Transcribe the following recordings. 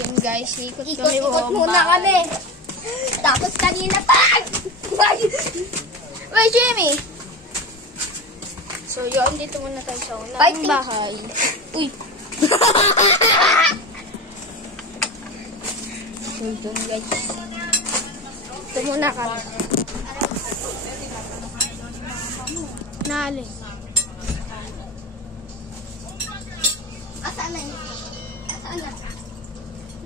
yun guys, ikot muna kami. Tapos kanina pa! Wait, Jimmy! So yun, dito muna tayo sa unang bahay. Uy! So yun guys. Ito muna kami. Naalin. Asaan na yun? Asaan na?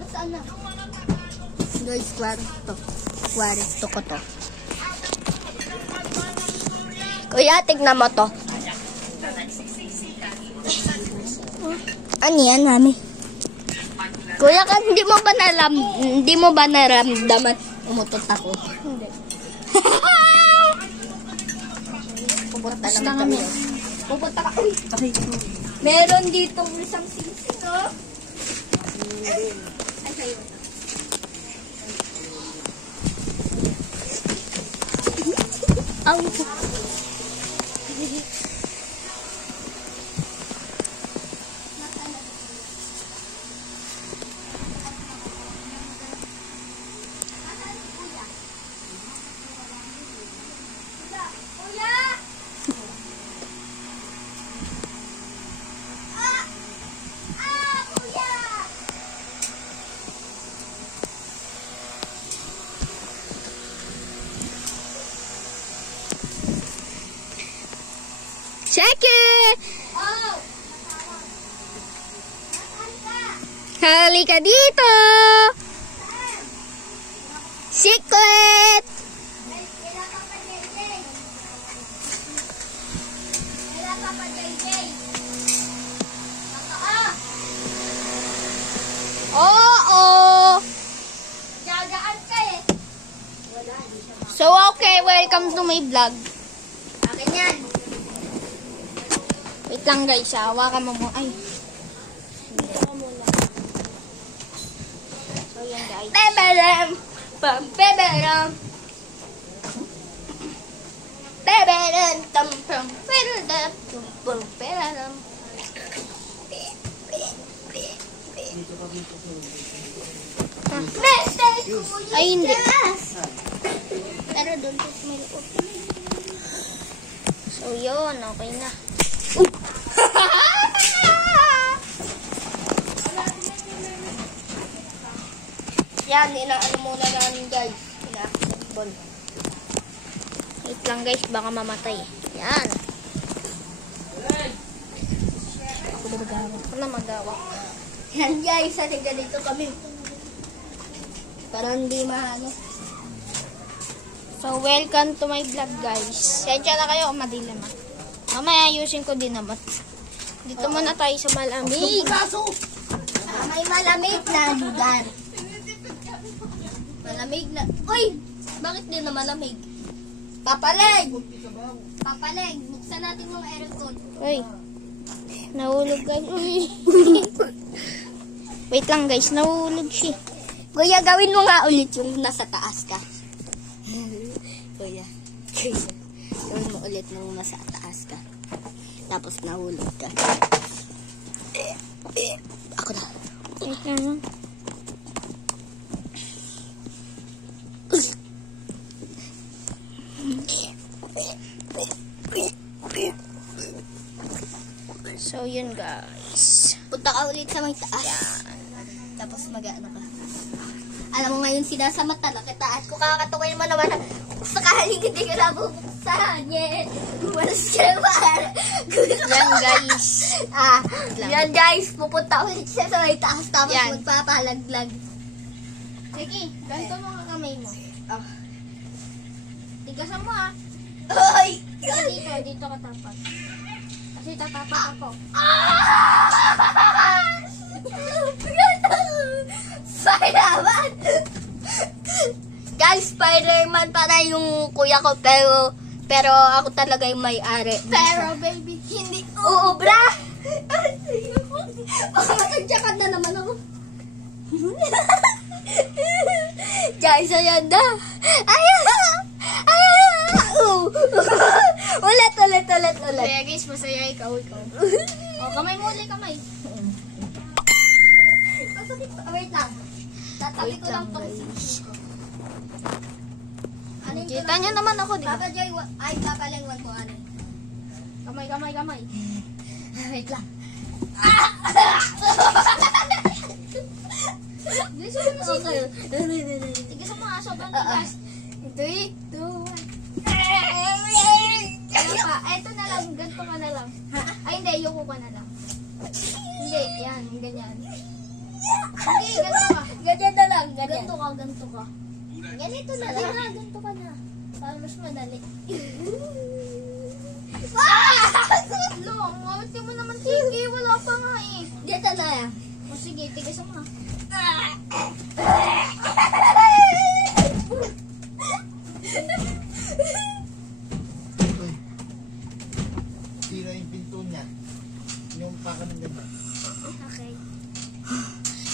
Nasaan na? Guys, kwarto. Kwarto ko to. Kuya, tignan mo to. Ano yan, mami? Kuya, hindi mo ba naramdaman umutot ako? Hindi. Pupunta lang kami. Pupunta ka. Uy! Meron dito isang sisig, oh. Ay, sa'yo. Ang... Check it! Oh! Halika dito! Secret! Kailan ka pa, JJ? Kailan ka pa, JJ? Totoo! Oo! Gagaan ka eh. Wala, hindi siya ba? So okay, welcome to my vlog. Akin yan. Wait lang guys, hawakan mo mo. Ay. Hindi ako muna. So yan guys. Beberam! Beberam! Beberam! Tam-tam! Beberam! Beberam! Ay hindi. Pero doon sa may loob. So yun, okay na. Yan, inaano muna namin guys. Ina-ball. Wait lang guys, baka mamatay. Yan. Ako na magawa. Yan guys, sa ganito kami. Para hindi maano. So welcome to my vlog guys. Sensya na kayo kung madilim ah. Mamaya ayusin ko din naman. Dito muna tayo sa malamig. May malamig na lugar. Malamig na... Uy! Bakit di na malamig? Papaleg! Papaleg! Buksan natin mga aircon. Uy. Nahulog guys. Uy. Wait lang guys, nahulog siya. Kuya, gawin mo nga ulit yung nasa taas ka. Kuya. Gawin mo ulit nung nasa taas ka. Tapos nahulog ka. Ako na. Wait lang. So yun guys. Punta ka ulit sa may taas. Tapos mag-ano ka. Alam mo ngayon sinasama talaga kita at kung kakatukoy mo naman sakaling hindi ka nabubuksan. Yeah. Yan guys. Yan guys. Pupunta ulit siya sa may taas tapos Yan. magpapalaglag. Sige, ganito mo ang kamay mo. Tigasan mo ah. Ay! Dito ka tapat. Kasi tatapat ako. Spider-Man! Guys, Spider-Man para yung kuya ko pero ako talaga yung may-ari. Pero baby, hindi. Oo, bra! Baka matagyakan na naman ako. Guys, ayan na. Ayan! Ayan! Ulit. Kaya guys, masaya ikaw. O, kamay mo ulit, kamay. Masakit pa. wait lang. Tatabi Wait ko lang lang, tong guys. sipsip ko. Ano yung Kita nyo naman ako, di ba? Papa Joy, ay, papalingwan ko ano. Kamay, kamay, kamay. Wait lang. Guys, ano na Okay. Sige sa mga sobrang tigas. 3, 2, 1. Ano pa? Eto na lang, ganito ka na lang. Ay, hindi, yuko ka na lang. Hindi, yan, ganyan. Hindi, ganito ka. Ganyan na lang, ganyan. Ganito ka, ganito ka. Ganito na Sige lang. na, ganito ka na. Para mas madali. Lo, ngawit ka mo naman, sige, wala pa nga eh. Dito na yan. O sige, tigasan mo na. Tira yung pinto niya. Yung paka ng ganda. Okay.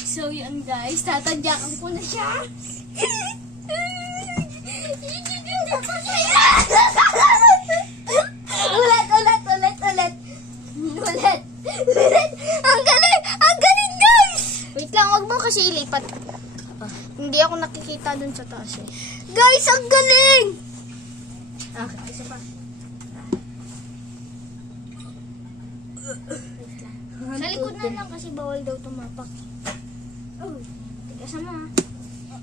So yun guys, tatadyakan ko na siya. Ulit. Ang galing guys! Wait lang, wag mo kasi ilipat. Hindi ako nakikita dun sa taas eh. Guys, ang galing! Okay, isa pa. Wait lang. Sa likod na lang kasi bawal daw tumapak. Oh, tigasan mo ha.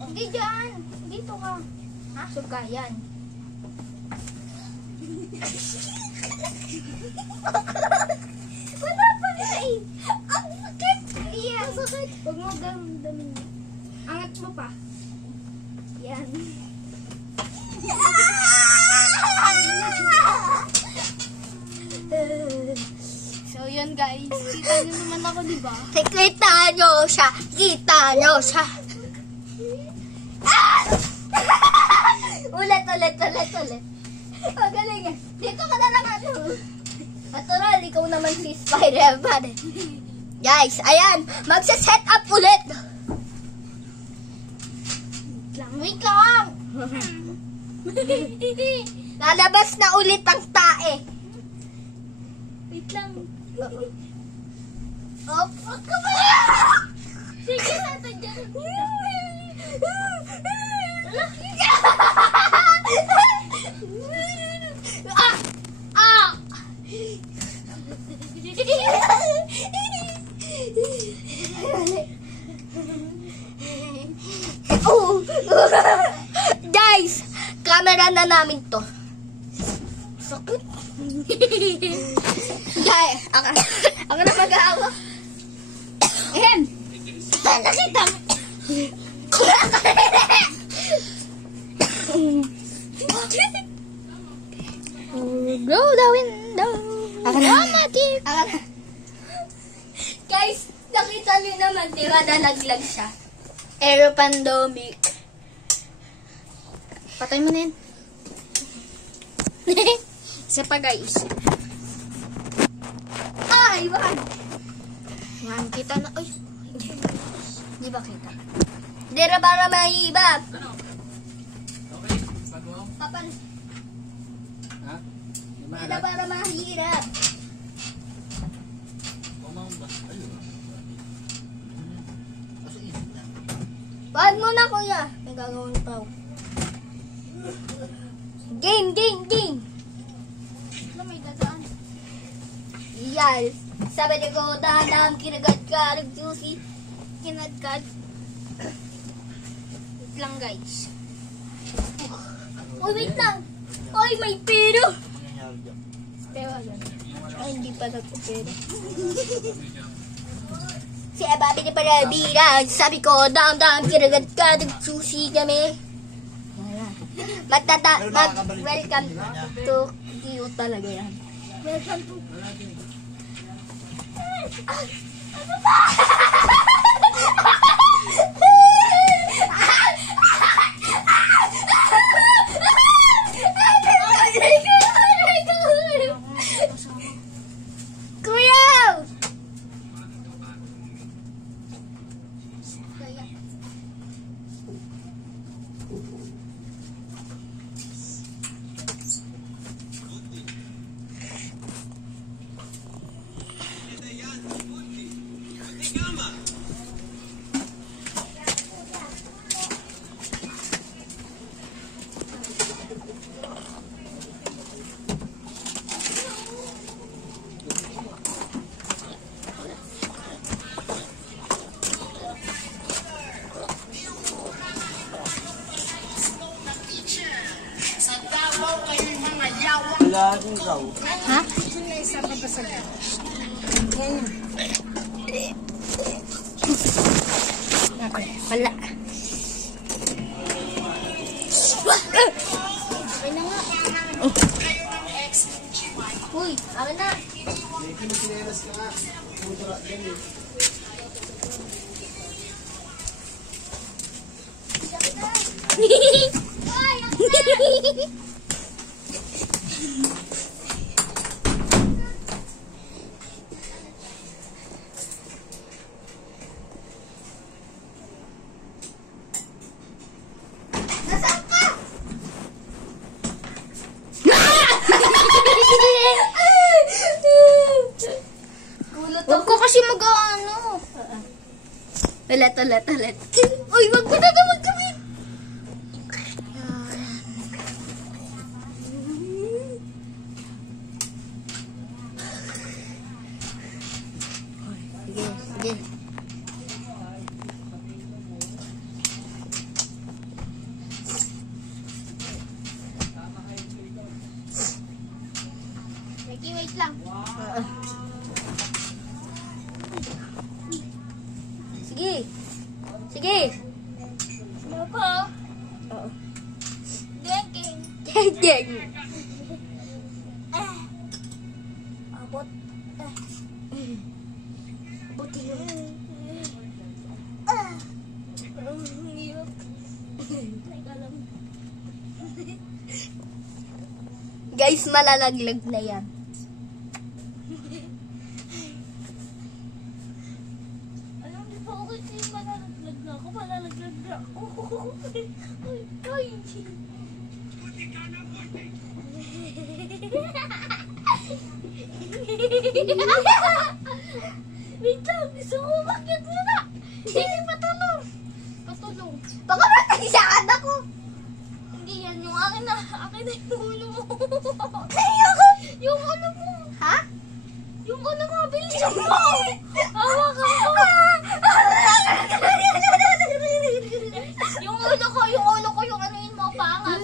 Hindi dyan. Dito ka. Ha? Suka, yan. Wala pa nga eh. Ang sakit! Yan. Huwag mo damdamin. Angat mo pa. Yan. So yun guys, kita nyo naman ako, di ba? Kita nyo siya! Ulit. Ang galing eh. Dito ka na lang ano. Natural, ikaw naman si Spider-Man eh. Guys, ayan. Magsa-set up ulit. Wait lang! Lalabas na ulit ang tae. Wait lang. Oh, Sige, natin dyan. Oh. Guys, camera na namin to. Sakit. Guys, ako na mag-aawa. Nakita mo. Blow the window. Dramatic. Guys, nakita niyo naman, di ba, nalaglag siya. Aeropandemic. Patay mo na yan. Isa pa guys. Ay, wag. Yan, kita na. Ay, Di ba kita? Di na para mahibab. Papa, Ha? di Di na maalat? para mahirap. Kumamba. Ayun. Kasi isip na. Wag mo na, kuya. May gagawin pa ako. Game. wala may dadaan. Yan. Sabi ni ko, dahan-dahan kinagat ka, nag-juicy. Kinadkad. Wait lang guys. Oh, wait lang. Oy, may pero. Mangyayari dyan. Pero yan. Ay, hindi pa nagpupero. Si Ababi ni Parabira, sabi ko, dahan-dahan kinagat ka, nag-juicy kami. Welcome to you talaga yan. Welcome to... Ano ba? Kuya! Ha? Wala. Okay na nga. Uy, akin na. Nasaan ka? Huwag ko kasi mag-ano. Ulit. Uy, wag mo na naman gawin. Sige. Ricky, wait lang. Sige. Ano po? Oo. Dengking. Geng. Abot. Buti yun. Ang hirap. Teka lang. Guys, malalaglag na yan. Alam niyo po, okay sa'yo, malalaglag na ako. Ay, wait lang, gusto ko umakyat muna. Sige, patulong. Baka matagisaan ako. Hindi yan, yung akin na yung ulo mo. Yung ano mo. Ha? Yung ano mo, bilisan mo. Hawakan mo. Yung ulo ko, yung ano yun mo, pangat.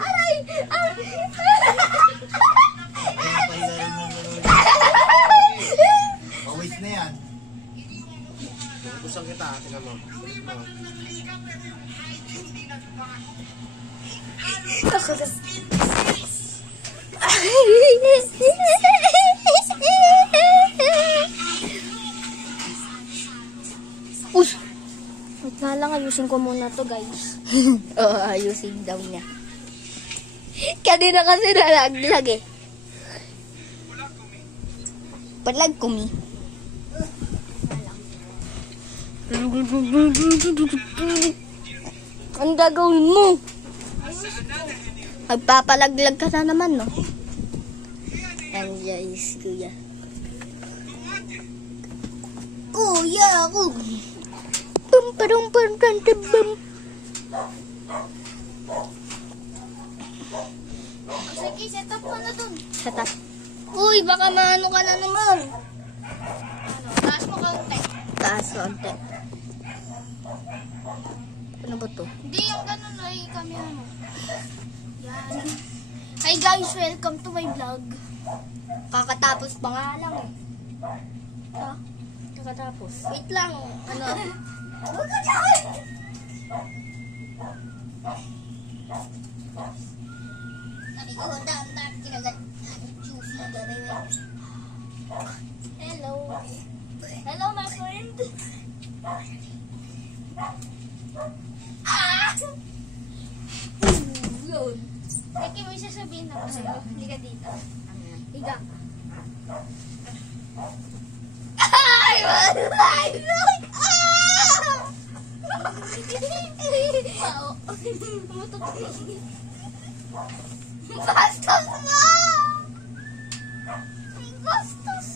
Aray! Kaya pahilahin mo gano'n. Pawis na yan. Kusang kita, tingnan mo. Uy! Wait nga lang, ayusin ko muna to, guys. Oo, ayusin daw niya. Kanina kasi nalaglag eh. Palag kumi. Ang gagawin mo? Magpapalaglag ka na naman, no? Yan guys, kuya. Kuya ako. Bum padum bum bum bum. Sige, set up ko na dun. Shut up. Uy, baka maano ka na naman. Ano, taas mo kaunti. Taas konti. Ano ba to? Hindi yung ganun ay kami ano. Yan. Hi guys, welcome to my vlog. Kakatapos pa nga lang eh. Ha? Kakatapos. Wait lang. Ano? Huwag ka dyan! Sabi ko, dam, kinagat. Juicy, gano'n. Hello. Hello, my friend. Yun. Ricky, may sasabihin ako sa'yo. Liga dito. Higa. Ay! Ay! Wow. Bastos mo! Bastos.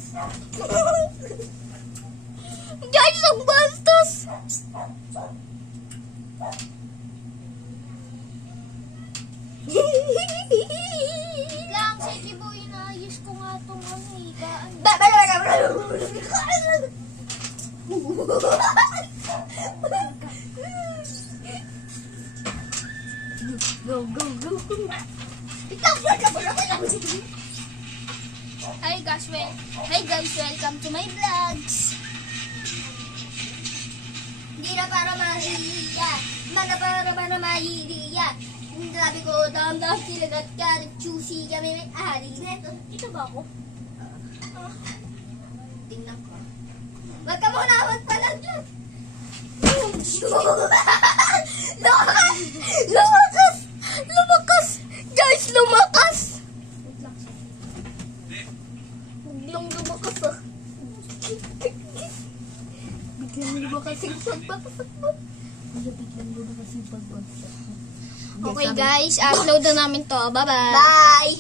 Guys, ang bastos! Lang, sige boy, naayos ko nga itong ano, higaan. Hi guys, welcome to my vlogs. Hindi na para mahihiya. Mana para mahihiya. Sabi ko, dam-dam sinagat ka. Nag-choosy kami may ari. Ito ba ako? Tingnan ko. Wag ka muna magpalaglag. Lumakas! Lumakas! Lumakas! Guys, lumakas! Biglang lumakas ah. Biglang lumakas yung pagbagsak mo. Biglang lumakas yung pagbagsak mo. Okay guys, upload na namin to. Bye-bye. Bye!